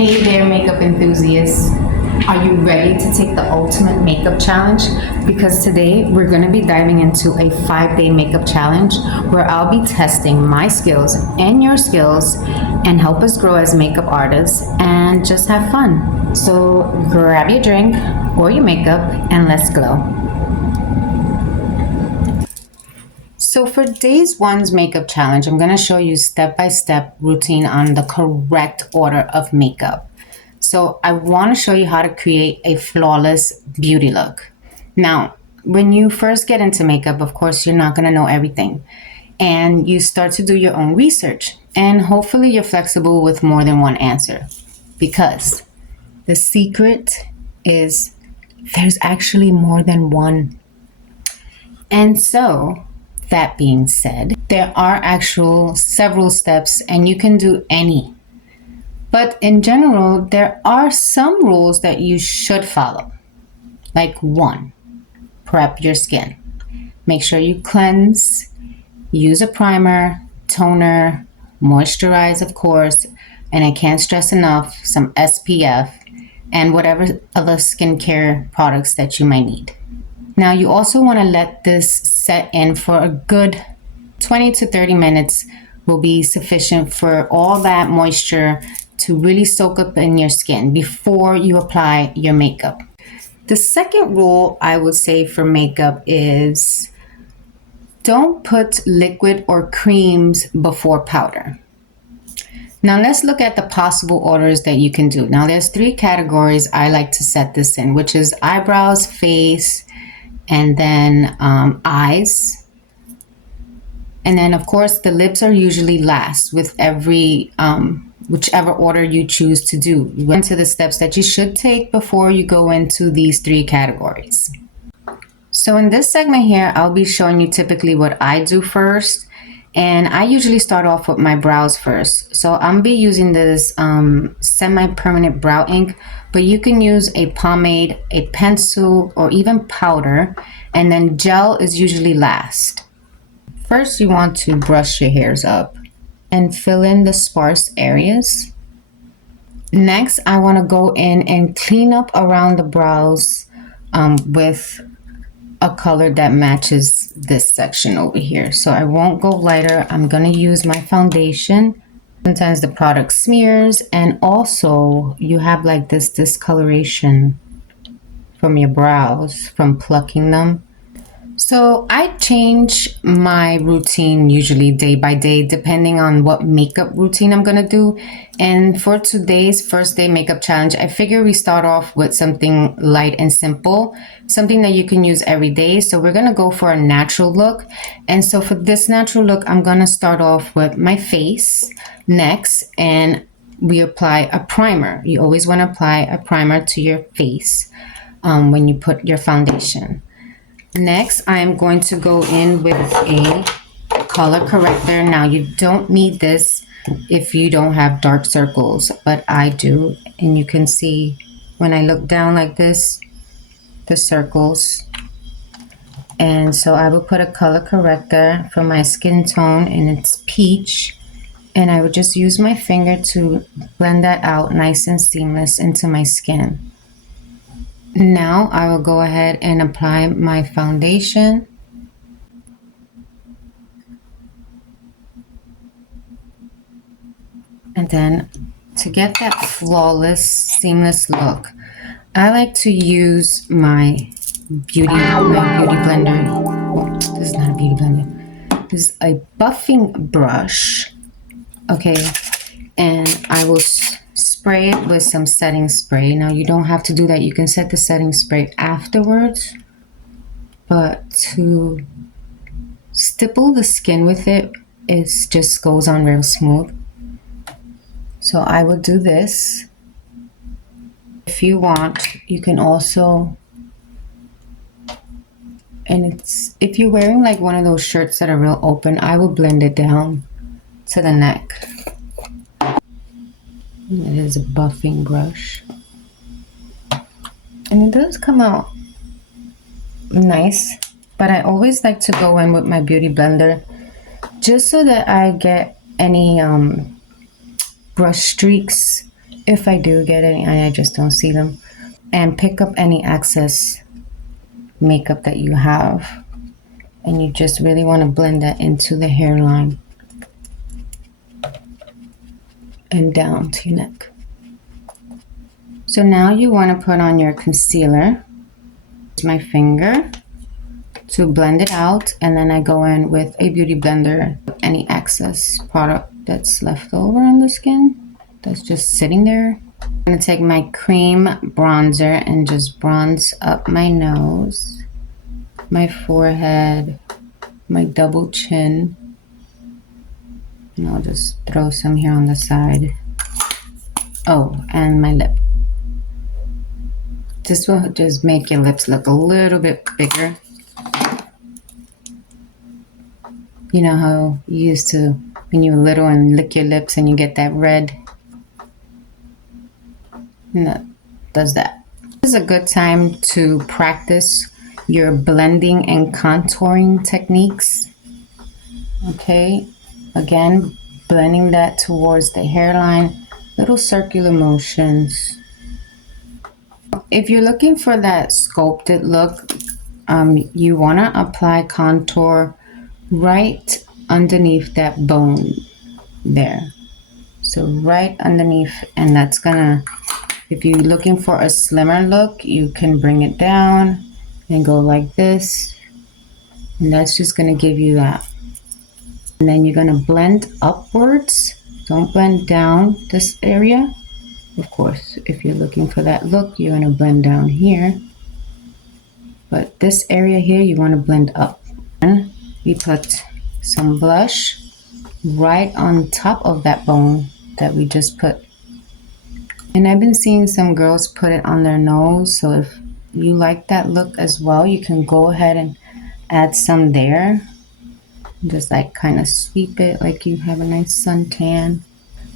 Hey there, makeup enthusiasts. Are you ready to take the ultimate makeup challenge? Because today we're going to be diving into a 5-day makeup challenge where I'll be testing my skills and your skills and help us grow as makeup artists and just have fun. So grab your drink or your makeup and let's glow. So for day's one's makeup challenge, I'm going to show you step-by-step routine on the correct order of makeup. So I want to show you how to create a flawless beauty look. Now, when you first get into makeup, of course, you're not going to know everything. And you start to do your own research. And hopefully you're flexible with more than one answer. Because the secret is there's actually more than one. And so, that being said, there are several steps and you can do any. But in general, there are some rules that you should follow. Like 1, prep your skin. Make sure you cleanse, use a primer, toner, moisturize, of course, and I can't stress enough, some SPF, and whatever other skincare products that you might need. Now, you also want to let this set in for a good 20 to 30 minutes will be sufficient for all that moisture to really soak up in your skin before you apply your makeup. The second rule I would say for makeup is don't put liquid or creams before powder. Now let's look at the possible orders that you can do. Now there's 3 categories I like to set this in, which is eyebrows, face, and then eyes. And then of course the lips are usually last with every whichever order you choose to do. You went to the steps that you should take before you go into these 3 categories. So in this segment here, I'll be showing you typically what I do first. And I usually start off with my brows first. So I'm be using this semi-permanent brow ink, but you can use a pomade, a pencil, or even powder. And then gel is usually last. First, you want to brush your hairs up and fill in the sparse areas. Next, I want to go in and clean up around the brows with a color that matches this section over here. So I won't go lighter. I'm going to use my foundation. Sometimes the product smears, and also you have like this discoloration from your brows from plucking them. So I change my routine usually day by day depending on what makeup routine I'm gonna do. And for today's first day makeup challenge, I figure we start off with something light and simple, something that you can use every day. So we're gonna go for a natural look. And so for this natural look, I'm gonna start off with my face next, and we apply a primer. You always wanna apply a primer to your face when you put your foundation. Next, I am going to go in with a color corrector. Now, you don't need this if you don't have dark circles, but I do. And you can see when I look down like this, the circles. And so I will put a color corrector for my skin tone, and it's peach. And I would just use my finger to blend that out nice and seamless into my skin. Now I will go ahead and apply my foundation. And then to get that flawless, seamless look, I like to use my beauty blender. Oh, this is not a beauty blender. This is a buffing brush. Okay, and I will spray it with some setting spray. Now you don't have to do that. You can set the setting spray afterwards, but to stipple the skin with it, it just goes on real smooth. So I will do this. If you want, you can also, and it's, if you're wearing like one of those shirts that are real open, I will blend it down to the neck. It is a buffing brush, and it does come out nice, but I always like to go in with my beauty blender just so that I get any brush streaks If I do get any, I just don't see them. And pick up any excess makeup that you have. And you just really want to blend that into the hairline and down to your neck. So now you want to put on your concealer. Use my finger to blend it out, and then I go in with a beauty blender. Any excess product that's left over on the skin that's just sitting there. I'm going to take my cream bronzer and just bronze up my nose, my forehead, my double chin, and I'll just throw some here on the side. Oh, and my lip. This will just make your lips look a little bit bigger. You know how you used to, when you were little, and lick your lips and you get that red? And that does that. This is a good time to practice your blending and contouring techniques. Okay, again, blending that towards the hairline, little circular motions. If you're looking for that sculpted look, you want to apply contour right underneath that bone there. So right underneath, and that's gonna, if you're looking for a slimmer look, you can bring it down and go like this, and that's just gonna give you that. And then you're gonna blend upwards. Don't blend down this area. Of course, if you're looking for that look, you're gonna blend down here. But this area here, you wanna blend up. And we put some blush right on top of that bone that we just put. And I've been seeing some girls put it on their nose. So if you like that look as well, you can go ahead and add some there. Just like kind of sweep it like you have a nice suntan.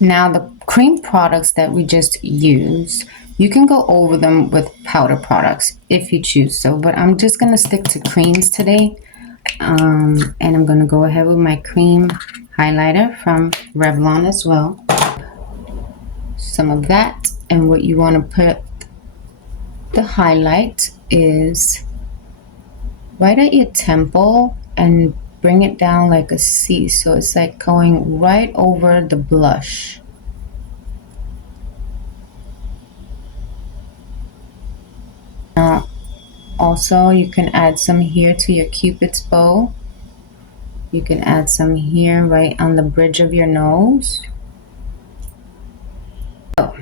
Now the cream products that we just used, you can go over them with powder products if you choose so, but I'm just going to stick to creams today. And I'm going to go ahead with my cream highlighter from Revlon as well. Some of that, and what you want to put the highlight is right at your temple and bring it down like a C, so it's like going right over the blush. Also, you can add some here to your Cupid's bow. You can add some here right on the bridge of your nose. So,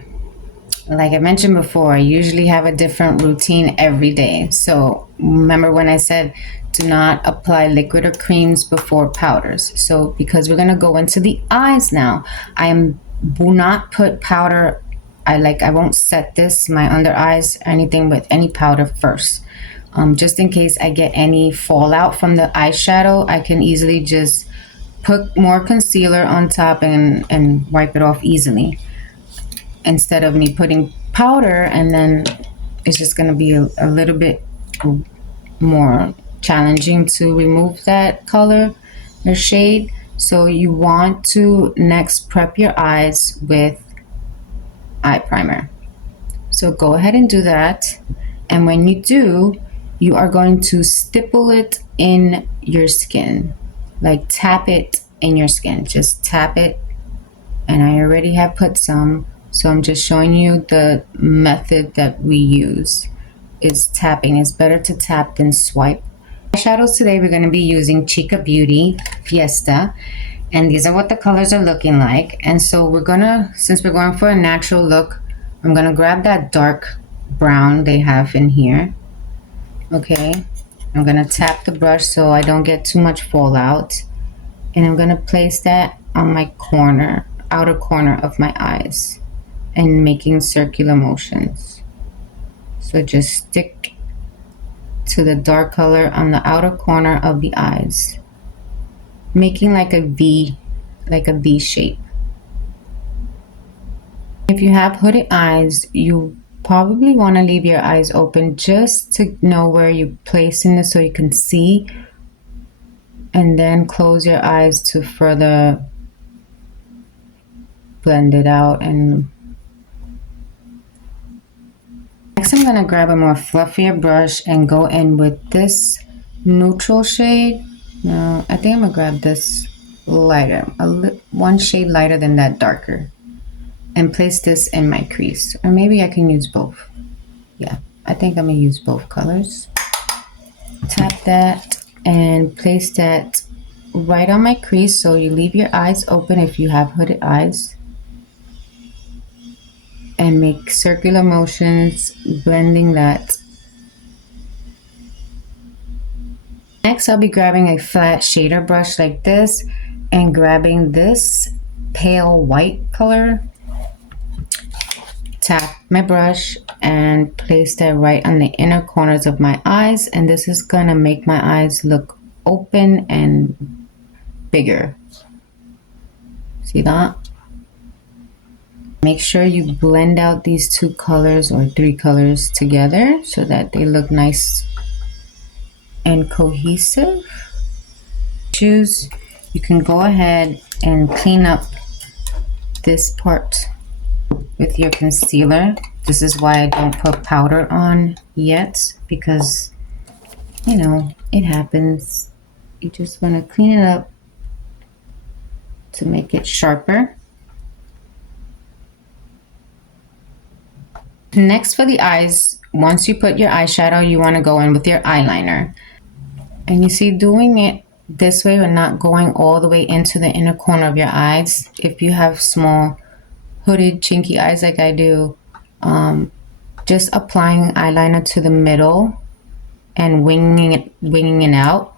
like I mentioned before, I usually have a different routine every day. So remember when I said do not apply liquid or creams before powders. So because we're going to go into the eyes now, will not put powder. I won't set this, my under eyes, anything with any powder first. Just in case I get any fallout from the eyeshadow, I can easily just put more concealer on top and wipe it off easily. Instead of me putting powder, and then it's just going to be a little bit more challenging to remove that color or shade. So you want to next prep your eyes with eye primer. So go ahead and do that. And when you do, you are going to stipple it in your skin. Like tap it in your skin. Just tap it. And I already have put some. So I'm just showing you the method that we use. Is tapping. It's better to tap than swipe. Eyeshadows today we're going to be using Chica Beauty Fiesta. And these are what the colors are looking like. And so we're going to, since we're going for a natural look, I'm going to grab that dark brown they have in here. Okay. I'm going to tap the brush so I don't get too much fallout. And I'm going to place that on my corner, outer corner of my eyes, and making circular motions. So just stick to the dark color on the outer corner of the eyes, making like a V shape. If you have hooded eyes, you probably want to leave your eyes open just to know where you're placing it so you can see, and then close your eyes to further blend it out and Next, I'm gonna grab a more fluffier brush and go in with this neutral shade. No, I think I'm gonna grab this lighter, one shade lighter than that darker, and place this in my crease. Or maybe I can use both. Yeah, I think I'm gonna use both colors. Tap that and place that right on my crease, so you leave your eyes open if you have hooded eyes. And make circular motions, blending that. Next, I'll be grabbing a flat shader brush like this and grabbing this pale white color. Tap my brush and place that right on the inner corners of my eyes, and this is gonna make my eyes look open and bigger. See that? Make sure you blend out these two colors or three colors together so that they look nice and cohesive. You can go ahead and clean up this part with your concealer. This is why I don't put powder on yet, because you know it happens. You just want to clean it up to make it sharper. Next, for the eyes, once you put your eyeshadow, you want to go in with your eyeliner. And you see, doing it this way or not going all the way into the inner corner of your eyes, if you have small hooded chinky eyes like I do, just applying eyeliner to the middle and winging it out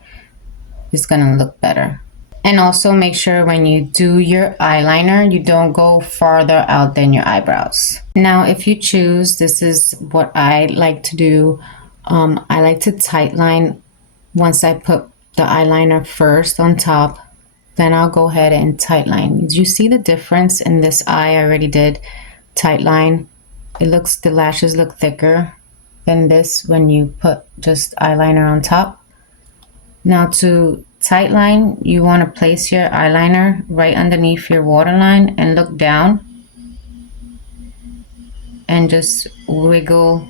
is gonna look better. And also make sure when you do your eyeliner, you don't go farther out than your eyebrows. Now, if you choose, this is what I like to do. I like to tight line once I put the eyeliner first on top. Then I'll go ahead and tight line. Did you see the difference in this eye? I already did tight line. The lashes look thicker than this when you put just eyeliner on top. Now to tight line, you want to place your eyeliner right underneath your waterline and look down and just wiggle.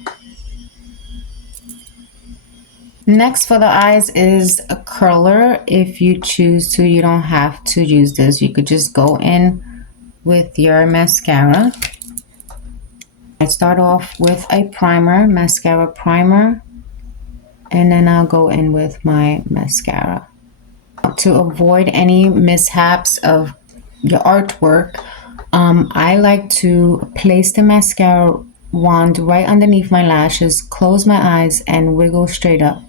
Next for the eyes is a curler. If you choose to, you don't have to use this. You could just go in with your mascara. I start off with a primer, mascara primer, and then I'll go in with my mascara. To avoid any mishaps of your artwork, I like to place the mascara wand right underneath my lashes, close my eyes, and wiggle straight up.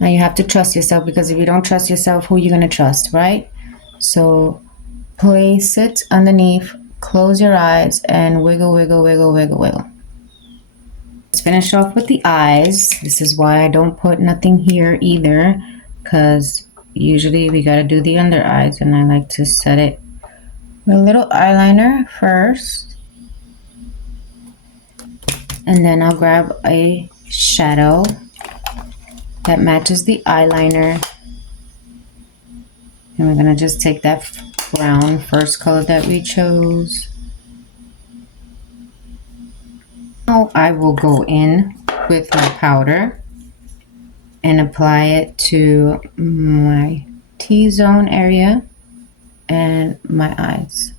Now you have to trust yourself, because if you don't trust yourself, who are you going to trust, right? So place it underneath, close your eyes, and wiggle, wiggle, wiggle, wiggle, wiggle. Let's finish off with the eyes. This is why I don't put nothing here either, because usually we got to do the under eyes, and I like to set it with a little eyeliner first. And then I'll grab a shadow that matches the eyeliner. And we're going to just take that brown first color that we chose. Now I will go in with my powder and apply it to my T-zone area and my eyes.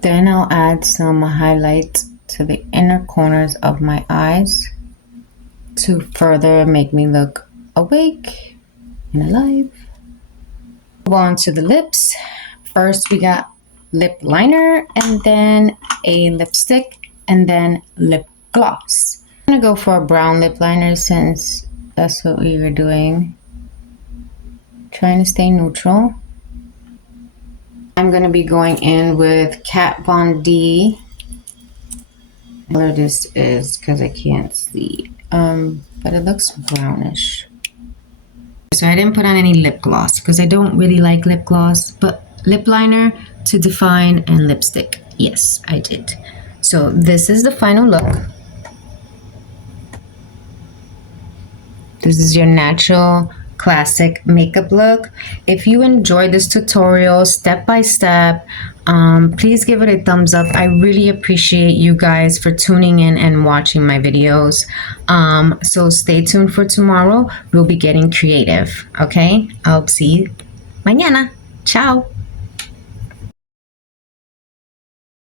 Then I'll add some highlight to the inner corners of my eyes to further make me look awake and alive. Move on to the lips. First we got lip liner, and then a lipstick, and then lip gloss. I'm gonna go for a brown lip liner since that's what we were doing. Trying to stay neutral. I'm gonna be going in with Kat Von D. Color this is because I can't see, but it looks brownish. So I didn't put on any lip gloss because I don't really like lip gloss, but lip liner to define and lipstick, yes, I did. So this is the final look. This is your natural classic makeup look. If you enjoyed this tutorial step by step, please give it a thumbs up. I really appreciate you guys for tuning in and watching my videos. So stay tuned for tomorrow. We'll be getting creative. Okay, I'll see you mañana. Ciao.